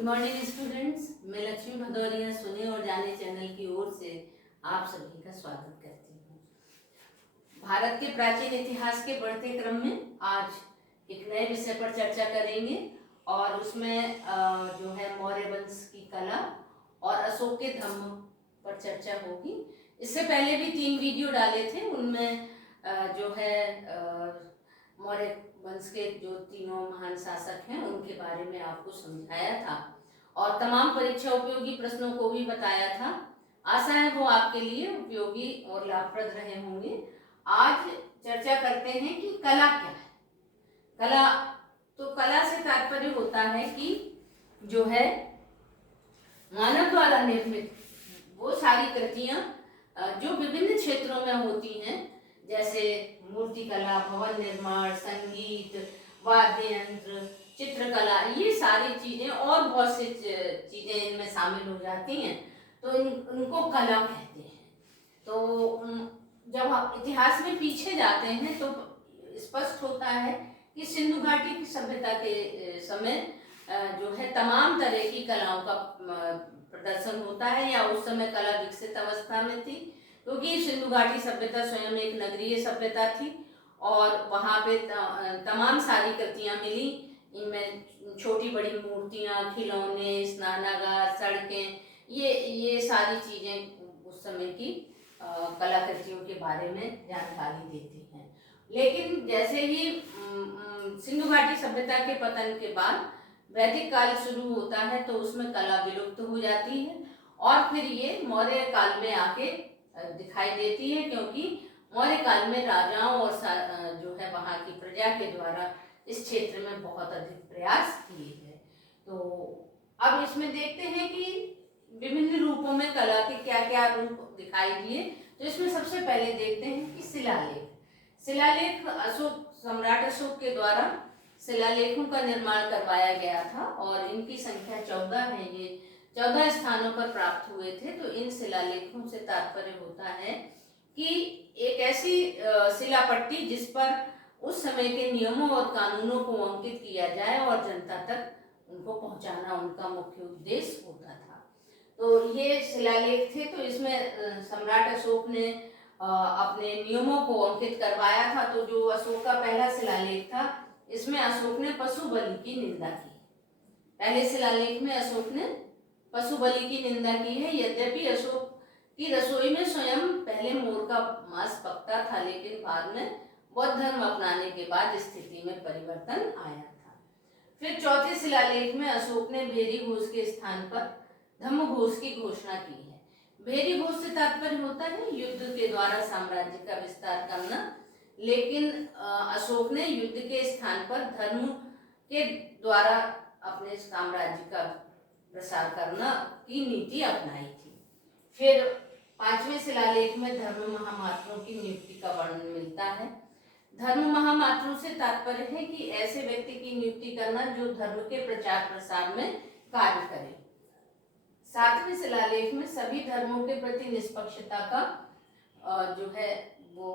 Good morning students, मैं लक्ष्मी भदौरिया सुने और जाने चैनल की ओर से आप सभी का स्वागत करती हूँ। भारत के प्राचीन इतिहास के बढ़ते क्रम में आज एक नए विषय पर चर्चा करेंगे और उसमें जो है मौर्य वंश की कला और अशोक के धम्म पर चर्चा होगी। इससे पहले भी 3 वीडियो डाले थे, उनमें जो है मौर्य वंश के जो तीनों महान शासक हैं उनके बारे में आपको समझाया था और तमाम परीक्षा उपयोगी प्रश्नों को भी बताया था। आशा है वो आपके लिए उपयोगी और लाभप्रद रहे होंगे। आज चर्चा करते हैं कि कला क्या है। कला तो कला से तात्पर्य होता है कि जो है मानव द्वारा निर्मित वो सारी कृतियां जो विभिन्न क्षेत्रों में होती हैं, जैसे मूर्ति कला, भवन निर्माण, संगीत, वाद्य यंत्र, चित्रकला, ये सारी चीजें और बहुत सी चीजें इनमें शामिल हो जाती हैं, तो उनको कला कहते हैं। तो जब आप इतिहास में पीछे जाते हैं तो स्पष्ट होता है कि सिंधु घाटी की सभ्यता के समय जो है तमाम तरह की कलाओं का प्रदर्शन होता है, या उस समय कला विकसित अवस्था में थी, क्योंकि सिंधु घाटी सभ्यता स्वयं एक नगरीय सभ्यता थी और वहाँ पे तमाम सारी कृतियाँ मिली। इनमें छोटी बड़ी मूर्तियाँ, खिलौने, स्नानागार, सड़कें, ये सारी चीज़ें उस समय की कलाकृतियों के बारे में जानकारी देती हैं। लेकिन जैसे ही सिंधु घाटी सभ्यता के पतन के बाद वैदिक काल शुरू होता है तो उसमें कला विलुप्त हो जाती है और फिर ये मौर्य काल में आके दिखाई देती है, क्योंकि मौर्य काल में राजाओं और जो है वहाँ की प्रजा के द्वारा इस क्षेत्र में बहुत अधिक प्रयास किए हैं। तो अब इसमें देखते हैं कि विभिन्न रूपों में कला के क्या क्या रूप दिखाई दिए। तो इसमें सबसे पहले देखते हैं कि शिलालेख अशोक, सम्राट अशोक के द्वारा शिलालेखों का निर्माण करवाया गया था और इनकी संख्या 14 है। ये 14 स्थानों पर प्राप्त हुए थे। तो इन शिलालेखों से तात्पर्य होता है कि एक ऐसी शिलापट्टी जिस पर उस समय के नियमों और कानूनों को अंकित किया जाए और जनता तक उनको पहुंचाना उनका मुख्य उद्देश्य होता था। तो ये शिलालेख थे। तो इसमें सम्राट अशोक ने अपने नियमों को अंकित करवाया था। तो जो अशोक का पहला शिलालेख था, इसमें अशोक ने पशु बलि की निंदा की। पहले शिलालेख में अशोक ने पशु बलि की निंदा की है। यद्यपि अशोक की रसोई में स्वयं पहले मोर का मांस पकता था, लेकिन बाद में बौद्ध धर्म अपनाने के बाद स्थिति में परिवर्तन आया था। फिर चौथे शिलालेख में अशोक ने भेरी घोष के स्थान पर धम्म घोष की घोषणा की है। भेरी घोष से तात्पर्य होता है युद्ध के द्वारा साम्राज्य का विस्तार करना, लेकिन अशोक ने युद्ध के स्थान पर धर्म के द्वारा अपने साम्राज्य का प्रसार करना की नीति अपनाई थी। फिर 5वें शिलालेख में धर्म महामात्रों की नियुक्ति का वर्णन मिलता है। धर्म महामात्रों से तात्पर्य है कि ऐसे व्यक्ति की नियुक्ति करना जो धर्म के प्रचार प्रसार में कार्य करे। 7वें शिलालेख में सभी धर्मों के प्रति निष्पक्षता का जो है वो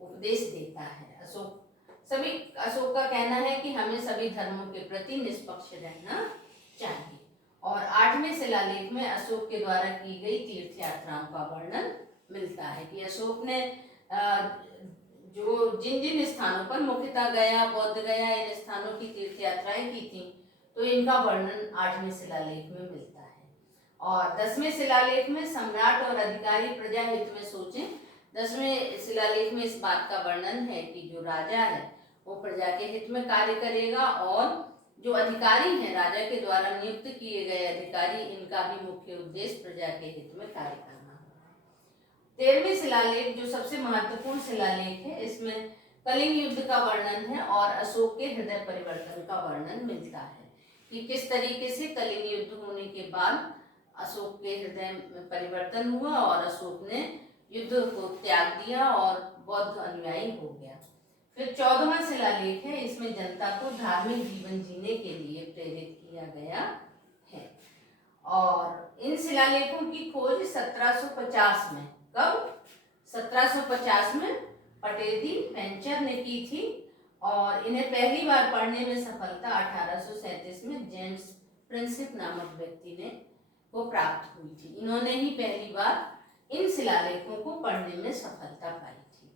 उपदेश देता है। अशोक का कहना है कि हमें सभी धर्मों के प्रति निष्पक्ष रहना चाहिए। और 8वें शिलालेख में अशोक के द्वारा की गई तीर्थ यात्राओं का वर्णन मिलता है कि अशोक ने जो जिन स्थानों पर मुख्यतः गया, बौद्ध गया, इन स्थानों की तीर्थ यात्राएं की थी, तो इनका वर्णन 8वें शिलालेख में मिलता है। और 10वें शिलालेख में सम्राट और अधिकारी प्रजा हित में सोचें। 10वें शिलालेख में इस बात का वर्णन है कि जो राजा है वो प्रजा के हित में कार्य करेगा और जो अधिकारी हैं, राजा के द्वारा नियुक्त किए गए अधिकारी, इनका भी मुख्य उद्देश्य प्रजा के हित में कार्य करना है। 13वें शिलालेख जो सबसे महत्वपूर्ण शिलालेख है, इसमें कलिंग युद्ध का वर्णन है और अशोक के हृदय परिवर्तन का वर्णन मिलता है कि किस तरीके से कलिंग युद्ध होने के बाद अशोक के हृदय में परिवर्तन हुआ और अशोक ने युद्ध को त्याग दिया और बौद्ध अनुयायी हो गया। फिर 14वां शिलालेख है, इसमें जनता को धार्मिक जीवन जीने के लिए प्रेरित किया गया है। और इन शिलालेखों की खोज 1750 में, कब? 1750 में पटेदी पेंचर ने की थी और इन्हें पहली बार पढ़ने में सफलता 1837 में जेम्स प्रिंसिप नामक व्यक्ति ने वो प्राप्त हुई थी। इन्होंने ही पहली बार इन शिलालेखों को पढ़ने में सफलता पाई थी।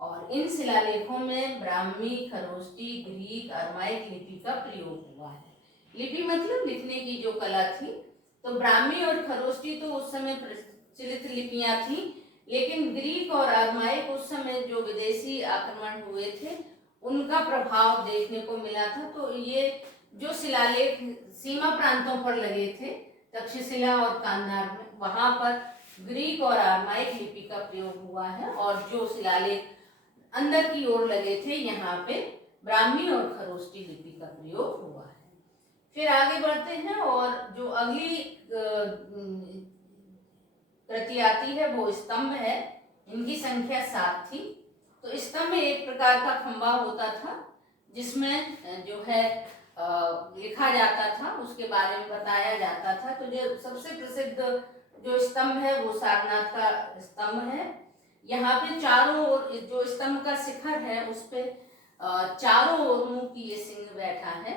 और इन शिलालेखों में ब्राह्मी, खरोष्टी, ग्रीक, अरमाइक लिपि का प्रयोग हुआ है। लिपि मतलब लिखने की जो कला थी। तो ब्राह्मी और खरोष्टी तो उस समय प्रचलित लिपियां थी, लेकिन ग्रीक और अरमाइक उस समय जो विदेशी आक्रमण हुए थे उनका प्रभाव देखने को मिला था। तो ये जो शिलालेख सीमा प्रांतों पर लगे थे, तक्षशिला और कांधार में, वहां पर ग्रीक और अरमाइक लिपि का प्रयोग हुआ है। और जो शिलालेख अंदर की ओर लगे थे, यहाँ पे ब्राह्मी और खरोष्टी लिपि का प्रयोग हुआ है। फिर आगे बढ़ते हैं और जो अगली कृति आती है वो स्तंभ है। इनकी संख्या 7 थी। तो स्तंभ एक प्रकार का खंभा होता था जिसमें जो है लिखा जाता था, उसके बारे में बताया जाता था। तो जो सबसे प्रसिद्ध जो स्तंभ है वो सारनाथ का स्तंभ है। यहाँ पे चारों ओर जो स्तंभ का शिखर है उस पे चारों ओर मुंह की ये सिंह बैठा है।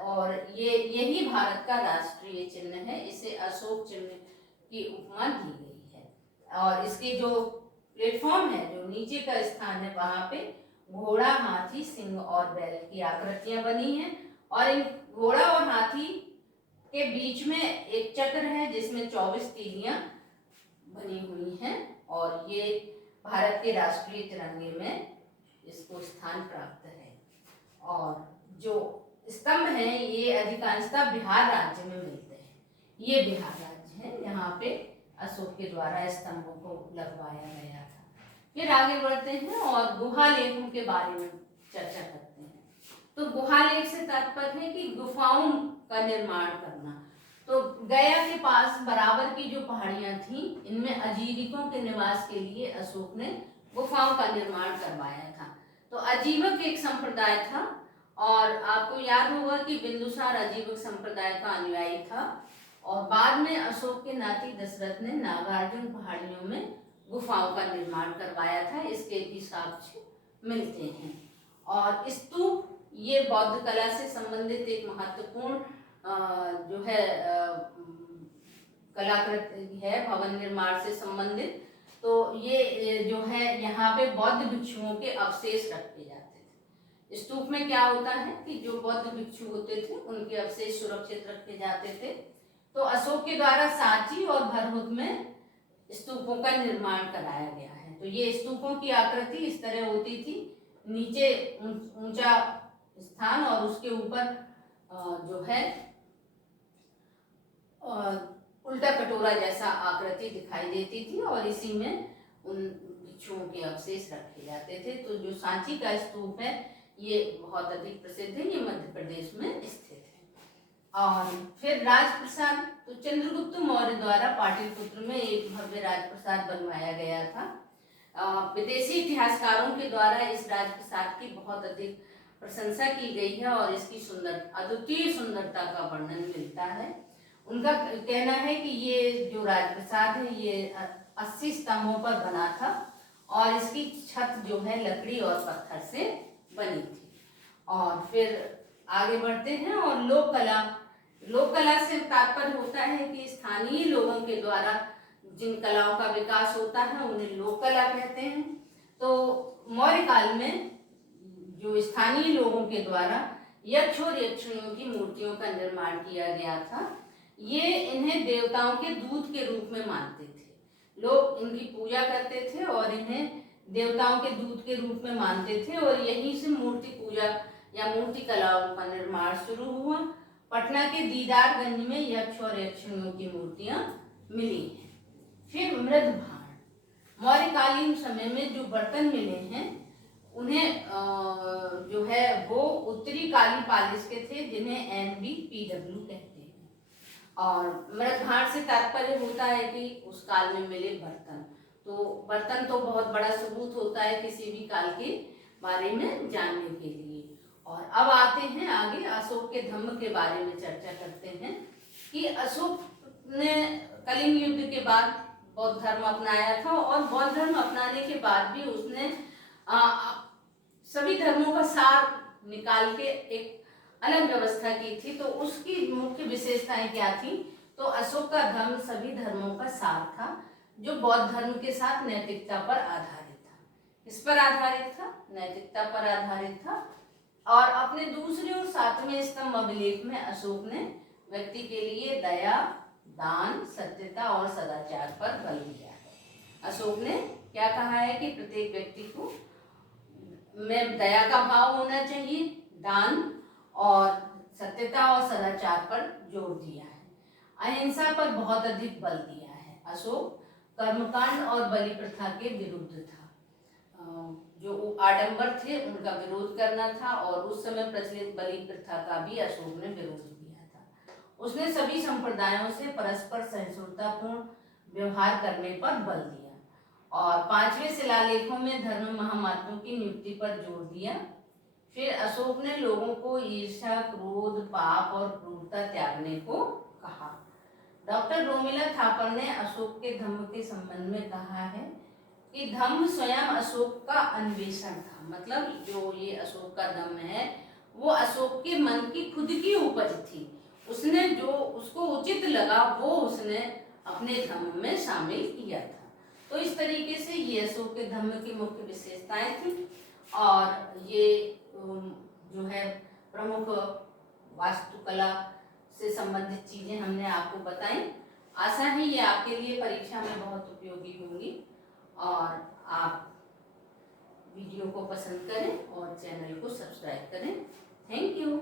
और ये यही भारत का राष्ट्रीय चिन्ह है। इसे अशोक चिन्ह की उपमा दी गई है। और इसकी जो प्लेटफॉर्म है, जो नीचे का स्थान है, वहां पे घोड़ा, हाथी, सिंह और बैल की आकृतियां बनी हैं। और इन घोड़ा और हाथी के बीच में एक चक्र है जिसमें 24 तीलियां बनी हुई हैं। और ये भारत के राष्ट्रीय तिरंगे में इसको स्थान प्राप्त है। और जो स्तंभ हैं ये अधिकांशतः बिहार राज्य में मिलते हैं। ये बिहार राज्य है, यहाँ पे अशोक के द्वारा स्तंभों को लगवाया गया था। फिर आगे बढ़ते हैं और गुहा लेखों के बारे में चर्चा करते हैं। तो गुहा लेख से तात्पर्य है कि गुफाओं का निर्माण करना। तो गया के पास बराबर की जो पहाड़ियां थी, इनमें आजीविकों के निवास के लिए अशोक ने गुफाओं का निर्माण करवाया था। तो आजीवक एक संप्रदाय था और आपको याद होगा कि बिंदुसार आजीवक संप्रदाय का अनुयायी था। और बाद में अशोक के नाती दशरथ ने नागार्जुन पहाड़ियों में गुफाओं का निर्माण करवाया था। इसके भी साक्ष्य मिलते हैं। और स्तूप ये बौद्ध कला से संबंधित एक महत्वपूर्ण जो है कलाकृति है, भवन निर्माण से संबंधित। तो ये जो है यहाँ पे बौद्ध भिक्षुओं के अवशेष रखे जाते थे। स्तूप में क्या होता है कि जो बौद्ध भिक्षु होते थे उनके अवशेष सुरक्षित रखे जाते थे। तो अशोक के द्वारा सांची और भरहुत में स्तूपों का निर्माण कराया गया है। तो ये स्तूपों की आकृति इस तरह होती थी, नीचे ऊंचा स्थान और उसके ऊपर जो है उल्टा कटोरा जैसा आकृति दिखाई देती थी और इसी में उन भिक्षुओं के अवशेष रखे जाते थे। तो जो सांची का स्तूप है ये बहुत अधिक प्रसिद्ध है, ये मध्य प्रदेश में स्थित है। और फिर राजप्रसाद, तो चंद्रगुप्त मौर्य द्वारा पाटलिपुत्र में एक भव्य राजप्रसाद बनवाया गया था। विदेशी इतिहासकारों के द्वारा इस राजप्रसाद की बहुत अधिक प्रशंसा की गई है और इसकी अद्वितीय सुंदरता का वर्णन मिलता है। उनका कहना है कि ये जो राजप्रसाद है ये 80 स्तंभों पर बना था और इसकी छत जो है लकड़ी और पत्थर से बनी थी। और फिर आगे बढ़ते हैं और लोक कला से तात्पर्य होता है कि स्थानीय लोगों के द्वारा जिन कलाओं का विकास होता है उन्हें लोक कला कहते हैं। तो मौर्य काल में जो स्थानीय लोगों के द्वारा यक्ष और यक्षिणियों की मूर्तियों का निर्माण किया गया था। ये इन्हें देवताओं के दूत के रूप में मानते थे। लोग इनकी पूजा करते थे और इन्हें देवताओं के दूत के रूप में मानते थे और यहीं से मूर्ति पूजा या मूर्ति कलाओं का निर्माण शुरू हुआ। पटना के दीदारगंज में यक्ष और यक्षिणियों की मूर्तियां मिली हैं। फिर मृदभांड, मौर्यकालीन समय में जो बर्तन मिले हैं उन्हें जो है वो उत्तरी काली पालिश के थे, जिन्हें NBPW कहते हैं। और मृदभांड से तात्पर्य होता है कि उस काल में मिले बर्तन। तो बर्तन तो बहुत बड़ा सबूत होता है किसी भी काल के बारे में जानने के लिए। और अब आते हैं आगे अशोक के धम्म के बारे में चर्चा करते हैं कि अशोक ने कलिंग युद्ध के बाद बौद्ध धर्म अपनाया था और बौद्ध धर्म अपनाने के बाद भी उसने सभी धर्मों का सार निकाल के एक अलग व्यवस्था की थी। तो उसकी मुख्य विशेषताएं क्या थी? तो अशोक का धर्म सभी धर्मों का सार था, जो बौद्ध धर्म के साथ नैतिकता पर आधारित था। किस पर आधारित था? नैतिकता पर आधारित था। और अपने दूसरे और सातवें स्तंभ अभिलेख में अशोक ने व्यक्ति के लिए दया, दान, सत्यता और सदाचार पर बल दिया है। अशोक ने क्या कहा है कि प्रत्येक व्यक्ति को में दया का भाव होना चाहिए, दान और सत्यता और सदाचार पर जोर दिया है। अहिंसा पर बहुत अधिक बल दिया है। अशोक कर्मकांड और बलि प्रथा के विरुद्ध था। जो आडंबर थे उनका विरोध करना था, और उस समय प्रचलित बलि प्रथा का भी अशोक ने विरोध किया था। उसने सभी संप्रदायों से परस्पर सहिष्णुतापूर्ण व्यवहार करने पर बल दिया, और 5वें शिलालेखों में धर्म महामात्रों की नियुक्ति पर जोर दिया। फिर अशोक ने लोगों को ईर्ष्या, क्रोध, पाप और क्रूरता त्यागने को कहा। डॉक्टर रोमिला थापर ने अशोक के धम्म के संबंध में कहा है कि धम्म स्वयं अशोक का अन्वेषण था। मतलब जो ये अशोक का धम्म है वो अशोक के मन की खुद की उपज थी। उसने जो उसको उचित लगा वो उसने अपने धम्म में शामिल किया था। तो इस तरीके से ये अशोक के धम्म की मुख्य विशेषताएं थी, और ये जो है प्रमुख वास्तुकला से संबंधित चीजें हमने आपको बताई। आशा है ये आपके लिए परीक्षा में बहुत उपयोगी होंगी, और आप वीडियो को पसंद करें और चैनल को सब्सक्राइब करें। Thank you.